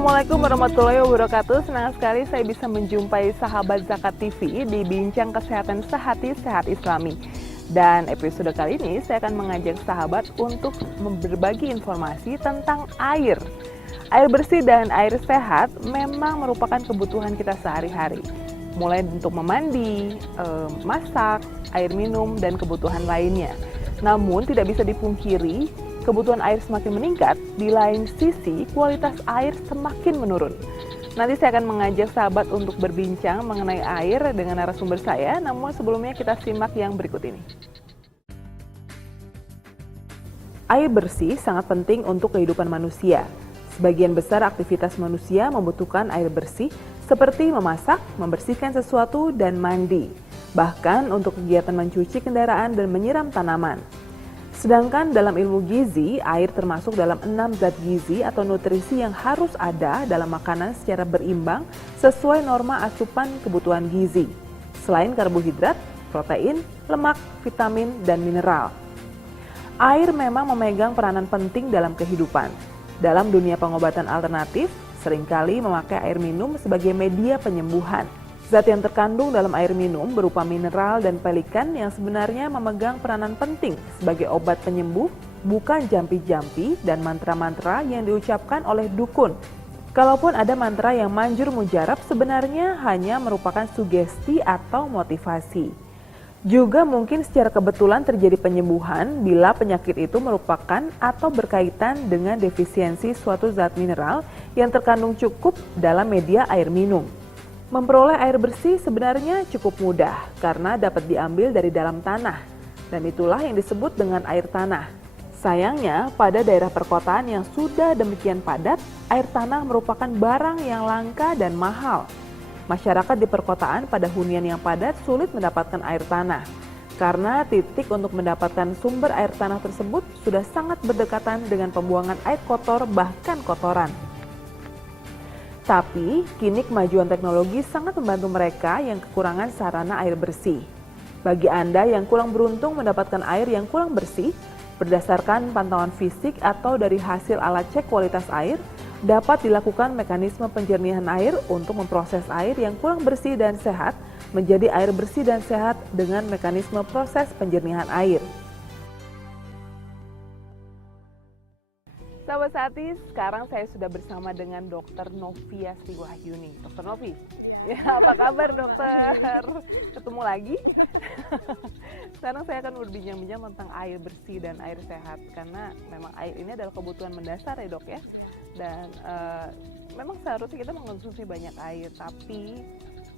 Assalamualaikum warahmatullahi wabarakatuh. Senang sekali saya bisa menjumpai sahabat Zakat TV di Bincang Kesehatan Sehati Sehat Islami. Dan episode kali ini saya akan mengajak sahabat untuk berbagi informasi tentang air. Air bersih dan air sehat memang merupakan kebutuhan kita sehari-hari. Mulai untuk memandi, masak, air minum, dan kebutuhan lainnya. Namun tidak bisa dipungkiri, kebutuhan air semakin meningkat, di lain sisi kualitas air semakin menurun. Nanti saya akan mengajak sahabat untuk berbincang mengenai air dengan narasumber saya, namun sebelumnya kita simak yang berikut ini. Air bersih sangat penting untuk kehidupan manusia. Sebagian besar aktivitas manusia membutuhkan air bersih seperti memasak, membersihkan sesuatu, dan mandi. Bahkan untuk kegiatan mencuci kendaraan dan menyiram tanaman. Sedangkan dalam ilmu gizi, air termasuk dalam 6 zat gizi atau nutrisi yang harus ada dalam makanan secara berimbang sesuai norma asupan kebutuhan gizi. Selain karbohidrat, protein, lemak, vitamin, dan mineral. Air memang memegang peranan penting dalam kehidupan. Dalam dunia pengobatan alternatif, seringkali memakai air minum sebagai media penyembuhan. Zat yang terkandung dalam air minum berupa mineral dan pelikan yang sebenarnya memegang peranan penting sebagai obat penyembuh, bukan jampi-jampi dan mantra-mantra yang diucapkan oleh dukun. Kalaupun ada mantra yang manjur mujarab, sebenarnya hanya merupakan sugesti atau motivasi. Juga mungkin secara kebetulan terjadi penyembuhan bila penyakit itu merupakan atau berkaitan dengan defisiensi suatu zat mineral yang terkandung cukup dalam media air minum. Memperoleh air bersih sebenarnya cukup mudah karena dapat diambil dari dalam tanah, dan itulah yang disebut dengan air tanah. Sayangnya, pada daerah perkotaan yang sudah demikian padat, air tanah merupakan barang yang langka dan mahal. Masyarakat di perkotaan pada hunian yang padat sulit mendapatkan air tanah, karena titik untuk mendapatkan sumber air tanah tersebut sudah sangat berdekatan dengan pembuangan air kotor bahkan kotoran. Tapi, kini kemajuan teknologi sangat membantu mereka yang kekurangan sarana air bersih. Bagi Anda yang kurang beruntung mendapatkan air yang kurang bersih, berdasarkan pantauan fisik atau dari hasil alat cek kualitas air, dapat dilakukan mekanisme penjernihan air untuk memproses air yang kurang bersih dan sehat menjadi air bersih dan sehat dengan mekanisme proses penjernihan air. Sahabat Sehati, sekarang saya sudah bersama dengan Dr. Novia Sriwahyuni. Dr. Novi, ya, apa kabar dokter? Ketemu lagi? Sekarang saya akan berbincang-bincang tentang air bersih dan air sehat, karena memang air ini adalah kebutuhan mendasar ya dok ya. Dan memang seharusnya kita mengkonsumsi banyak air, tapi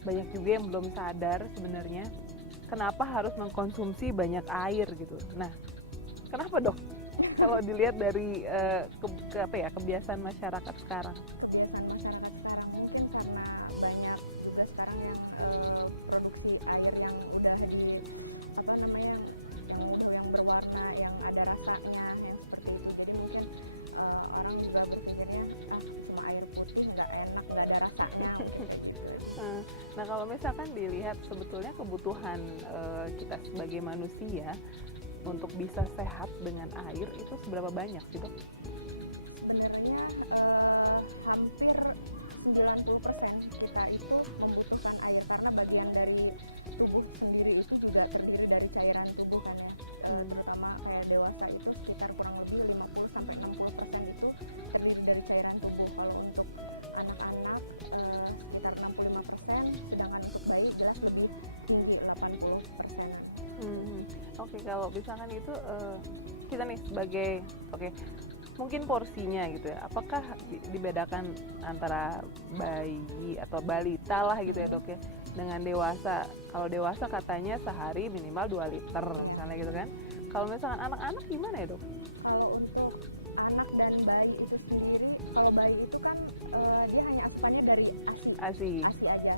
banyak juga yang belum sadar sebenarnya kenapa harus mengkonsumsi banyak air gitu. Nah, kenapa dok? Kalau dilihat dari kebiasaan masyarakat sekarang. Kebiasaan masyarakat sekarang mungkin karena banyak juga sekarang yang produksi air yang udah yang berwarna, yang ada rasanya, yang seperti itu. Jadi mungkin orang juga berpikirnya cuma air putih nggak enak, nggak ada rasanya. Nah kalau misalkan dilihat sebetulnya kebutuhan kita sebagai manusia untuk bisa sehat dengan air itu seberapa banyak sih dok? Sebenarnya hampir 90% kita itu membutuhkan air karena bagian dari tubuh sendiri itu juga terdiri dari cairan tubuh kan ya. Terutama kayak dewasa itu sekitar kurang lebih 50-60% itu terdiri dari cairan tubuh. Kalau untuk anak-anak sekitar 65%, sedangkan untuk bayi jelas lebih tinggi 80%. Oke, kalau misalkan itu kita nih sebagai mungkin porsinya gitu ya, apakah dibedakan antara bayi atau balita lah gitu ya dok ya dengan dewasa? Kalau dewasa katanya sehari minimal 2 liter misalnya gitu kan. Kalau misalkan anak-anak gimana ya dok? Kalau untuk anak dan bayi itu sendiri, kalau bayi itu kan dia hanya asupannya dari ASI aja,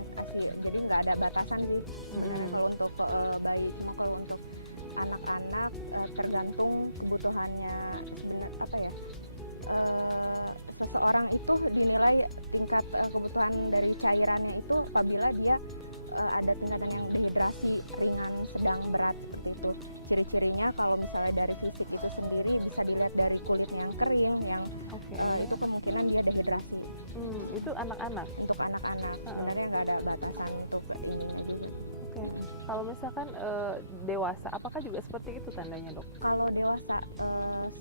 jadi nggak ada batasan sih. Kalau untuk bayi, kalau untuk anak-anak tergantung kebutuhannya seseorang itu dinilai tingkat kebutuhan dari cairannya itu apabila dia ada tindakan yang dehidrasi ringan, sedang, berat seperti itu. Ciri-cirinya kalau misalnya dari fisik itu sendiri bisa dilihat dari kulitnya yang kering, yang itu kemungkinan dia dehidrasi. Itu anak-anak. Untuk anak-anak sebenarnya nggak ada batasan untuk ini. Oke. Kalau misalkan dewasa, apakah juga seperti itu tandanya, Dok? Kalau dewasa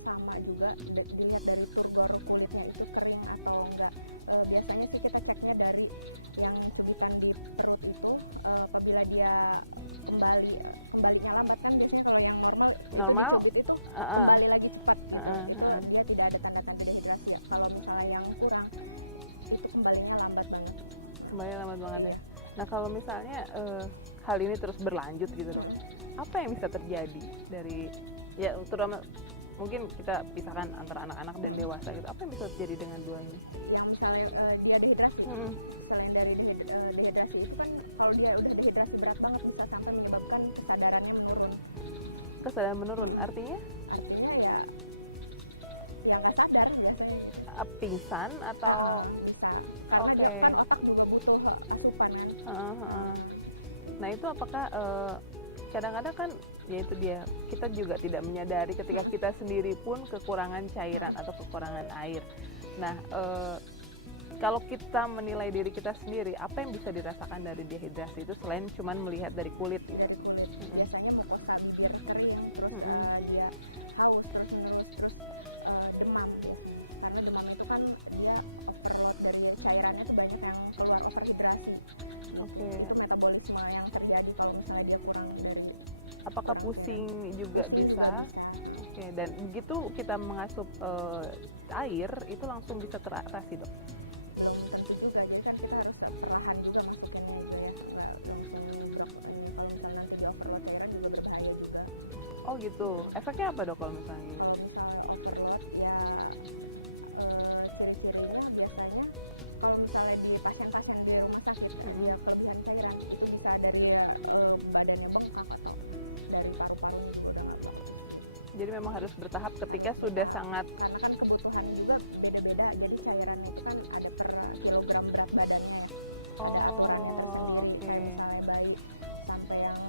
sama juga dilihat dari turgor kulitnya itu kering atau enggak. Biasanya sih kita ceknya dari yang sebutan di perut itu, apabila dia kembalinya lambat kan biasanya kalau yang normal itu kembali lagi cepat gitu. Itu dia tidak ada tanda-tanda dehidrasi ya. Kalau misalnya yang kurang itu kembalinya lambat banget. Ya. Nah, kalau misalnya hal ini terus berlanjut gitu, Dok, apa yang bisa terjadi dari, ya terutama mungkin kita pisahkan antara anak-anak dan dewasa gitu, apa yang bisa terjadi dengan dua ini? Yang misalnya dia dehidrasi, selain dari dehidrasi itu kan kalau dia udah dehidrasi berat banget bisa sampai menyebabkan kesadarannya menurun. Kesadaran menurun, artinya ya nggak sadar biasanya. Pingsan atau bisa, karena dia kan otak juga butuh asupan kan. Nah, itu apakah kadang-kadang kan ya itu dia, kita juga tidak menyadari ketika kita sendiri pun kekurangan cairan atau kekurangan air. Nah, kalau kita menilai diri kita sendiri, apa yang bisa dirasakan dari dehidrasi itu selain cuman melihat dari kulit? Dari kulit, biasanya mukosa bibir kering, terus dia haus terus-menerus, terus demam ya. Karena demam itu kan dia overload dari cairannya itu banyak yang keluar, overhidrasi. Itu metabolisme yang terjadi kalau misalnya dia kurang dari. Apakah pusing juga bisa? Dan begitu kita mengasup air itu langsung bisa teratasi, Dok? Belum tentu juga, jadi kan kita harus perlahan juga masukinnya aja ya. Kalau misalnya nanti di overload cairan juga berbahaya juga. Oh gitu, efeknya apa, Dok, kalau misalnya gitu? Kalau misalnya overload ya ciri-cirinya biasanya kalau misalnya di pasien-pasien di rumah sakit yang kelebihan cairan itu bisa dari badan yang bengkak atau dari paru-paru juga udah nggak. Jadi memang harus bertahap ketika sudah sangat, karena kan kebutuhan juga beda-beda, jadi cairannya itu kan ada per kilogram berat badannya, ada aturannya tersendiri. Misalnya bayi sampai yang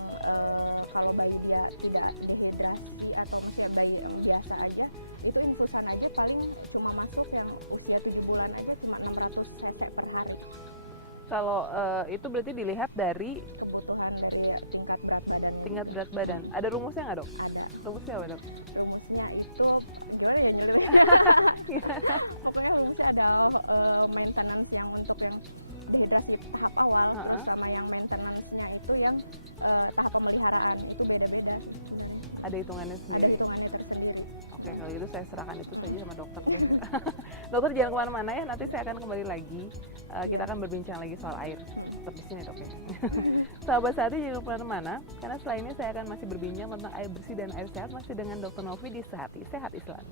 kalau bayi dia tidak dehidrasi atau masih bayi yang biasa aja, itu infusan aja paling cuma masuk yang usia 7 bulan aja cuma 600 cc per hari. Kalau itu berarti dilihat dari kebutuhan dari tingkat berat badan. Tingkat berat badan. Ada rumusnya nggak, Dok? Ada. Rumusnya apa, Dok? Rumusnya itu gimana ya judulnya? Pokoknya rumusnya ada maintenance yang untuk yang dehidrasi tahap awal, sama yang maintenance-nya itu yang tahap pemeliharaan, itu beda-beda. Ada hitungannya sendiri? Ada hitungannya tersendiri. Oke, kalau gitu saya serahkan itu saja sama dokter deh. Dokter jangan kemana-mana ya, nanti saya akan kembali lagi. Kita akan berbincang lagi soal air. Tetap di sini, Dok ya. Sahabat Sehati jangan kemana-mana, karena setelah ini saya akan masih berbincang tentang air bersih dan air sehat masih dengan Dr. Novi di Sehati, Sehat Islam.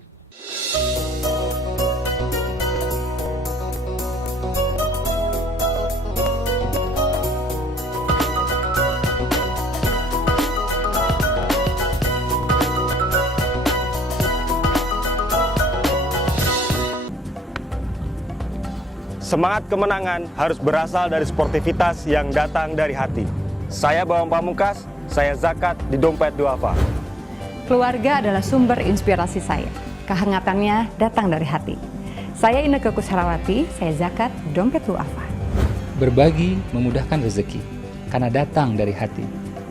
Semangat kemenangan harus berasal dari sportivitas yang datang dari hati. Saya Bawang Pamungkas, saya zakat di Dompet Duafa. Keluarga adalah sumber inspirasi saya. Kehangatannya datang dari hati. Saya Inneke Kusharawati, saya zakat di Dompet Duafa. Berbagi memudahkan rezeki, karena datang dari hati.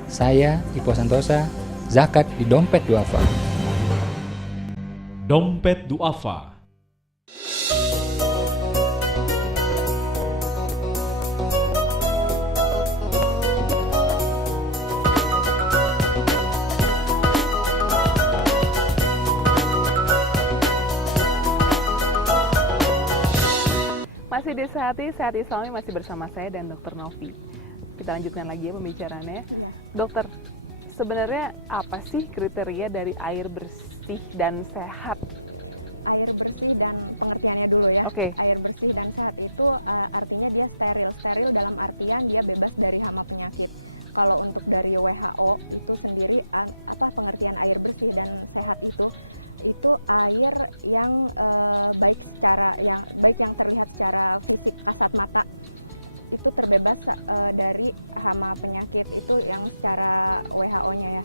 Saya Ipo Santosa, zakat di Dompet Duafa. Dompet Duafa. Masih di Sehati, Sehat Islami masih bersama saya dan Dr. Novi. Kita lanjutkan lagi ya pembicaraannya. Dokter, sebenarnya apa sih kriteria dari air bersih dan sehat? Air bersih dan pengertiannya dulu ya. Air bersih dan sehat itu artinya dia steril. Steril dalam artian dia bebas dari hama penyakit. Kalau untuk dari WHO itu sendiri apa pengertian air bersih dan sehat itu air yang baik yang terlihat secara fisik kasat mata itu terbebas dari hama penyakit, itu yang secara WHO-nya ya.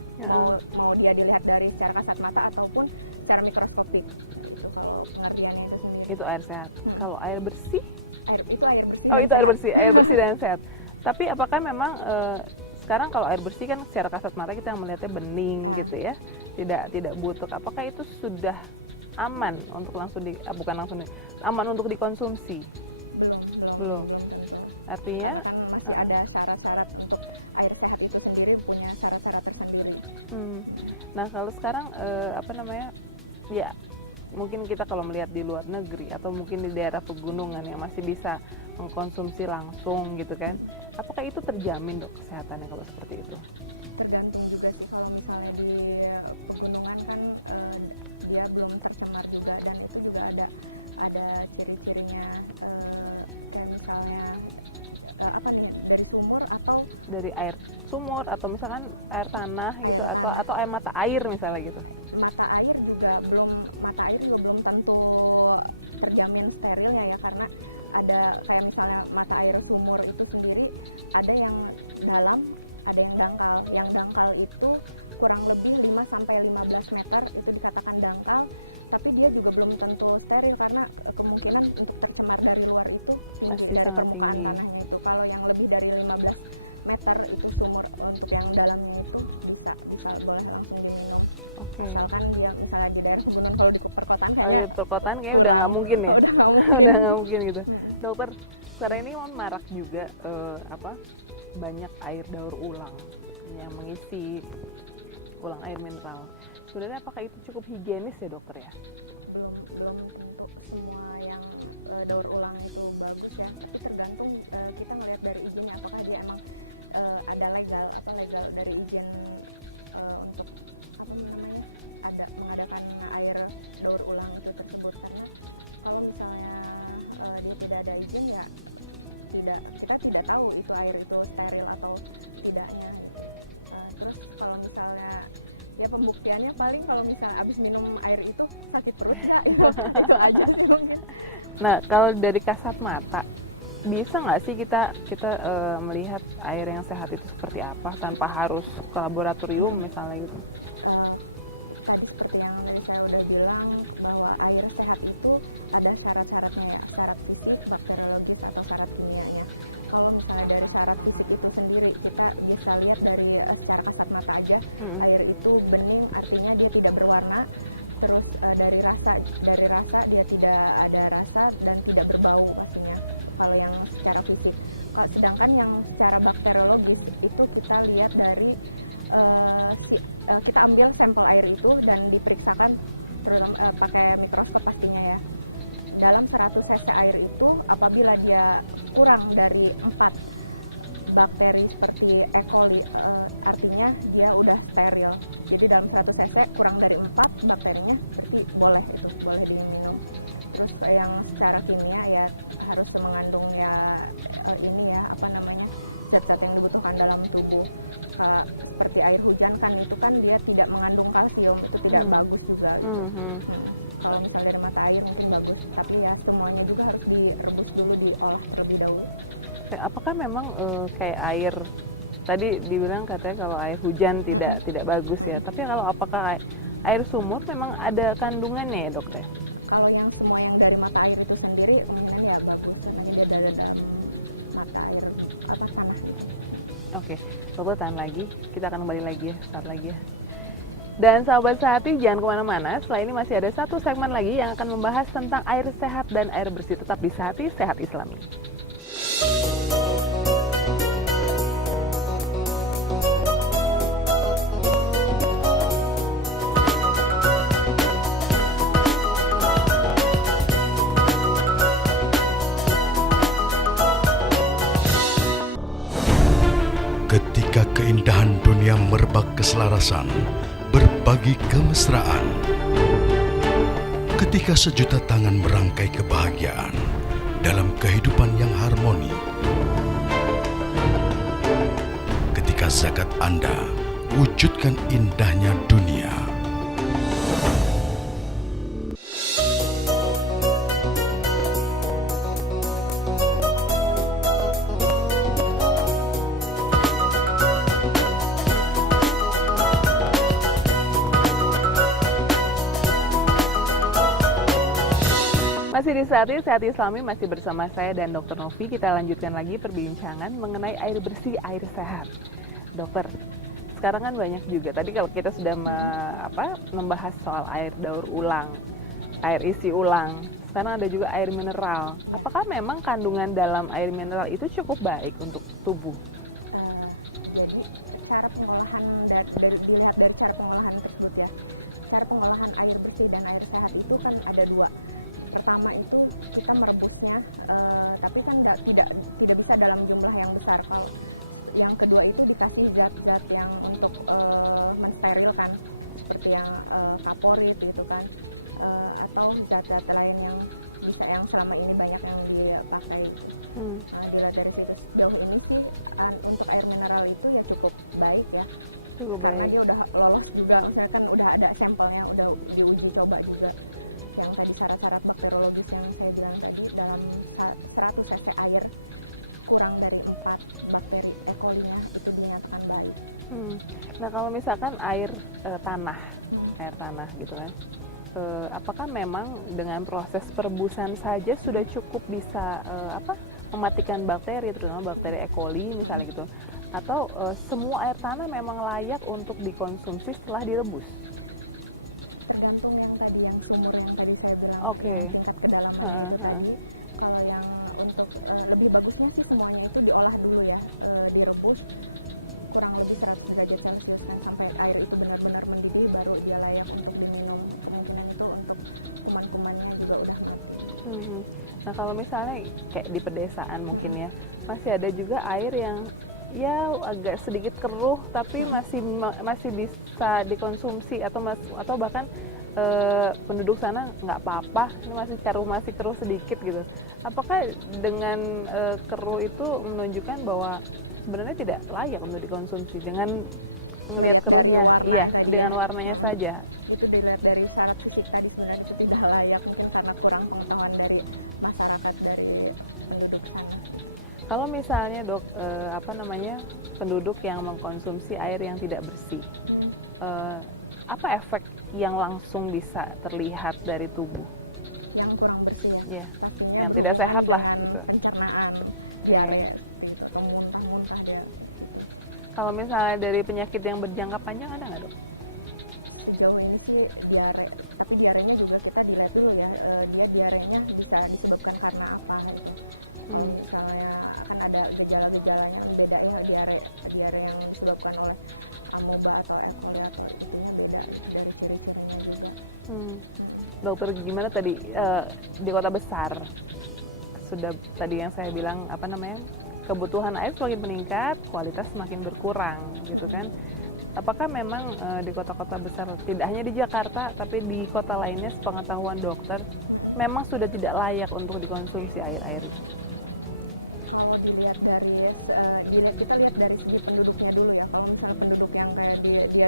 Mau dia dilihat dari secara kasat mata ataupun secara mikroskopik. Itu kalau pengertiannya itu sendiri. Itu air sehat. Kalau air bersih? itu air bersih. Oh, itu air bersih dan sehat. Tapi apakah memang sekarang kalau air bersih kan secara kasat mata kita melihatnya bening gitu ya, tidak butuh. Apakah itu sudah aman untuk aman untuk dikonsumsi? Belum tentu. Artinya Kan masih ada syarat-syarat untuk air sehat itu sendiri, punya syarat-syarat tersendiri. Nah, kalau sekarang ya mungkin kita kalau melihat di luar negeri atau mungkin di daerah pegunungan yang masih bisa mengkonsumsi langsung gitu kan, apakah itu terjamin dok kesehatannya kalau seperti itu? Tergantung juga sih, kalau misalnya di pegunungan kan dia belum tercemar juga, dan itu juga ada ciri-cirinya, kayak misalnya dari sumur atau dari air sumur atau misalkan air tanah gitu, atau air mata air misalnya gitu. mata air juga belum tentu terjamin sterilnya ya, karena ada kayak misalnya mata air sumur itu sendiri ada yang dalam, ada yang dangkal. Yang dangkal itu kurang lebih 5-15 meter itu dikatakan dangkal, tapi dia juga belum tentu steril karena kemungkinan untuk tercemar dari luar itu tinggi, masih dari sangat permukaan tinggi. tanahnya itu. Kalau yang lebih dari 15 meter itu sumur, untuk yang dalamnya itu bisa boleh langsung diminum. Oke. Misalkan dia misalnya di daerah pegunungan, kalau di perkotaan Oh, kayaknya di perkotaan kayaknya udah nggak mungkin ya. udah nggak mungkin. Udah nggak mungkin gitu. Dokter, sekarang ini kan marak juga banyak air daur ulang yang mengisi ulang air mineral. Sebenarnya apakah itu cukup higienis ya dokter ya? belum tentu semua yang daur ulang itu bagus ya, tapi tergantung kita ngelihat dari izinnya, apakah dia emang ada legal dari izin untuk ada mengadakan air daur ulang itu tersebut. Karena kalau misalnya dia tidak ada izin ya kita tidak tahu itu air itu steril atau tidaknya gitu. Terus kalau misalnya ya pembuktiannya paling kalau misalnya abis minum air itu sakit perut nggak, itu aja sih mungkin. Nah, kalau dari kasat mata bisa nggak sih kita melihat air yang sehat itu seperti apa tanpa harus ke laboratorium misalnya gitu? Tadi seperti yang tadi saya udah bilang bahwa air sehat itu ada syarat-syaratnya ya, syarat fisik, bakteriologis atau syarat kimianya. Kalau misalnya dari syarat fisik itu sendiri kita bisa lihat dari secara kasat mata aja, air itu bening artinya dia tidak berwarna. Terus dari rasa dia tidak ada rasa dan tidak berbau pastinya, kalau yang secara fisik. Sedangkan yang secara bakteriologis itu kita lihat dari kita ambil sampel air itu dan diperiksakan pakai mikroskop pastinya ya. Dalam 100 cc air itu apabila dia kurang dari 4 bakteri seperti E. coli, artinya dia udah steril. Jadi dalam 100 cc kurang dari 4 bakterinya berarti boleh diminum. Terus yang secara kimia ya harus mengandung ya zat-zat yang dibutuhkan dalam tubuh. Seperti air hujan kan itu kan dia tidak mengandung kalsium, itu tidak bagus juga. Kalau misalnya dari mata air mungkin bagus, tapi ya semuanya juga harus direbus dulu, diolah terlebih dahulu. Apakah memang kayak air tadi dibilang katanya kalau air hujan tidak bagus ya, tapi apakah air sumur memang ada kandungannya ya dokter? Kalau yang semua yang dari mata air itu sendiri kemungkinan ya bagus, karena dia ada dalam mata air atas tanah. Oke, dokter tahan lagi, kita akan kembali lagi ya, saat lagi ya. Dan sahabat Sehati, jangan kemana-mana, setelah ini masih ada satu segmen lagi yang akan membahas tentang air sehat dan air bersih. Tetap di Sehati, Sehat Islami. Ketika keindahan dunia merebak keselarasan, berbagi kemesraan. Ketika sejuta tangan merangkai kebahagiaan dalam kehidupan yang harmoni. Ketika zakat Anda wujudkan indahnya dunia. Masih Masih di Sehat Islami, masih bersama saya dan Dr. Novi. Kita lanjutkan lagi perbincangan mengenai air bersih, air sehat. Dokter, sekarang kan banyak juga. Tadi kalau kita sudah membahas soal air daur ulang, air isi ulang. Sekarang ada juga air mineral. Apakah memang kandungan dalam air mineral itu cukup baik untuk tubuh? Jadi cara pengolahan dilihat dari cara pengolahan tersebut ya. Cara pengolahan air bersih dan air sehat itu kan ada dua. Pertama itu kita merebusnya, tapi kan tidak bisa dalam jumlah yang besar. Kalau yang kedua itu dikasih zat-zat yang untuk mensterilkan, seperti yang kaporit gitu kan, atau zat-zat lain yang selama ini banyak yang dipakai. Dilihat dari situ jauh ini sih untuk air mineral itu ya cukup baik ya. Karena dia udah lolos juga, misalnya kan udah ada sampelnya, udah diuji coba juga. Yang tadi syarat-syarat bakteriologis yang saya bilang tadi, dalam 100 cc air kurang dari 4 bakteri E. coli-nya itu dinyatakan baik. Nah kalau misalkan air tanah gitu kan, apakah memang dengan proses perebusan saja sudah cukup bisa mematikan bakteri, terutama bakteri E. coli misalnya gitu, atau semua air tanah memang layak untuk dikonsumsi setelah direbus? Tergantung yang tadi, yang sumur yang tadi saya bilang, tingkat kedalaman itu tadi. Kalau yang untuk lebih bagusnya sih semuanya itu diolah dulu ya, direbus kurang lebih 100 derajat Celcius kan, sampai air itu benar-benar mendidih, baru dia layak untuk diminum. Kemungkinan itu untuk kuman-kumannya juga udah mati. Nah kalau misalnya kayak di pedesaan mungkin ya, masih ada juga air yang ya agak sedikit keruh tapi masih bisa dikonsumsi, atau bahkan penduduk sana nggak apa-apa, ini masih keruh sedikit gitu. Apakah dengan keruh itu menunjukkan bahwa sebenarnya tidak layak untuk dikonsumsi dengan melihat keruhnya? Iya, dengan warnanya saja. Itu dilihat dari syarat fisik tadi, sebenarnya itu tidak layak, mungkin karena kurang pengetahuan dari masyarakat, dari penduduk sana. Kalau misalnya dok, penduduk yang mengkonsumsi air yang tidak bersih, apa efek yang langsung bisa terlihat dari tubuh? Yang kurang bersih ya, pastinya yang tidak sehat lah gitu. Pencernaan, diare, gitu, atau muntah-muntah dia. Kalau misalnya dari penyakit yang berjangka panjang ada nggak dok? Sejauh ini sih diare, tapi diarenya juga kita dilihat dulu ya, dia diarenya bisa disebabkan karena apa gitu. Misalnya kan ada gejala-gejalanya, beda ya, diare yang disebabkan oleh amoeba atau E. coli atau intinya beda dari ciri-cirinya juga. Dokter, gimana tadi di kota besar sudah tadi yang saya bilang kebutuhan air semakin meningkat, kualitas semakin berkurang gitu kan? Apakah memang di kota-kota besar, tidak hanya di Jakarta tapi di kota lainnya, sepengetahuan dokter, memang sudah tidak layak untuk dikonsumsi air-air itu? Kalau dilihat dari kita lihat dari segi penduduknya dulu ya. Kalau misalnya penduduk yang kayak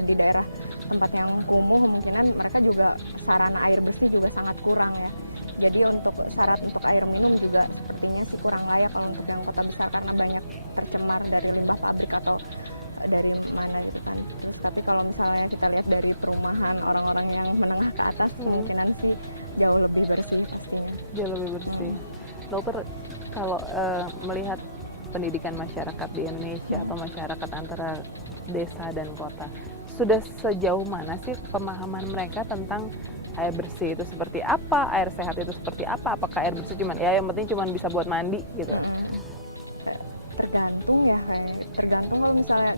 di daerah tempat yang kumuh, kemungkinan mereka juga sarana air bersih juga sangat kurang ya. Jadi untuk syarat untuk air minum juga sepertinya sih kurang layak kalau untuk dalam kota besar, karena banyak tercemar dari limbah pabrik atau dari mana gitu kan. Tapi kalau misalnya kita lihat dari perumahan orang-orang yang menengah ke atas, kemungkinan sih jauh lebih bersih pastinya. Jauh lebih bersih. Dokter, kalau melihat pendidikan masyarakat di Indonesia atau masyarakat antara desa dan kota, sudah sejauh mana sih pemahaman mereka tentang air bersih itu seperti apa, air sehat itu seperti apa? Apakah air bersih yang penting bisa buat mandi gitu? Tergantung ya, tergantung. Kalau misalnya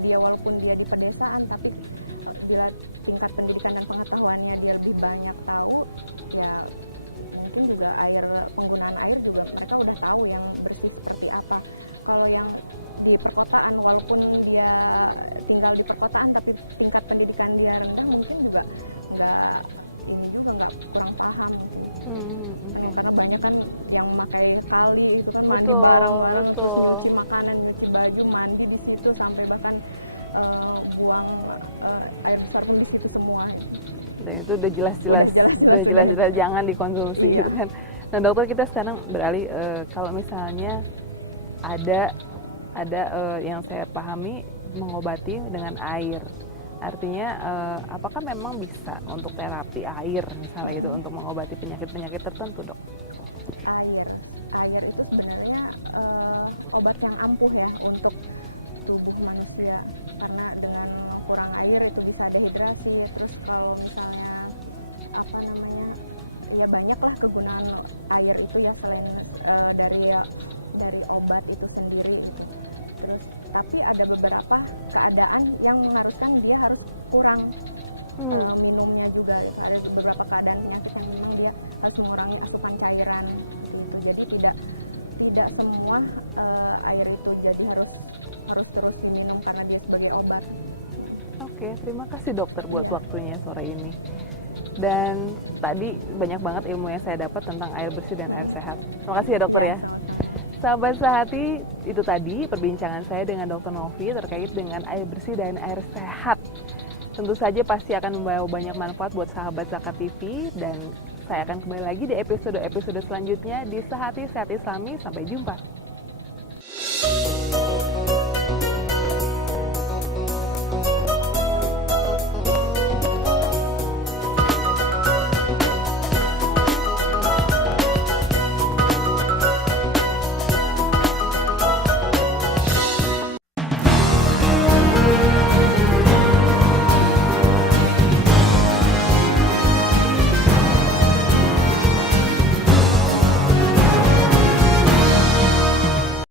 dia walaupun dia di pedesaan, tapi bila tingkat pendidikan dan pengetahuannya dia lebih banyak tahu, ya mungkin juga penggunaan air juga mereka udah tahu yang bersih seperti apa. Kalau yang di perkotaan, walaupun dia tinggal di perkotaan tapi tingkat pendidikan dia rendah, mungkin juga nggak kurang paham. Karena banyak kan yang memakai tali itu kan, mandi bareng-bareng, cuci makanan, cuci baju, mandi di situ, sampai bahkan buang air besar pun di situ semua. Dan itu udah jelas-jelas jangan dikonsumsi gitu kan. Nah dokter, kita sekarang beralih kalau misalnya ada yang saya pahami mengobati dengan air. Artinya apakah memang bisa untuk terapi air misalnya gitu untuk mengobati penyakit-penyakit tertentu, Dok? Air itu sebenarnya obat yang ampuh ya untuk tubuh manusia, karena dengan kurang air itu bisa dehidrasi. Terus kalau misalnya ya banyaklah kegunaan air itu ya, selain dari obat itu sendiri gitu. Terus tapi ada beberapa keadaan yang mengharuskan dia harus kurang minumnya juga. Ada beberapa keadaan penyakit yang memang dia harus mengurangi asupan cairan gitu. Jadi tidak semua air itu jadi harus terus diminum karena dia sebagai obat. Oke, terima kasih dokter buat waktunya sore ini. Dan tadi banyak banget ilmu yang saya dapat tentang air bersih dan air sehat. Terima kasih ya dokter ya. Sahabat Sehati, itu tadi perbincangan saya dengan Dr. Novi terkait dengan air bersih dan air sehat. Tentu saja pasti akan membawa banyak manfaat buat sahabat Zakat TV, dan saya akan kembali lagi di episode-episode selanjutnya di Sehati Sehat Islami. Sampai jumpa.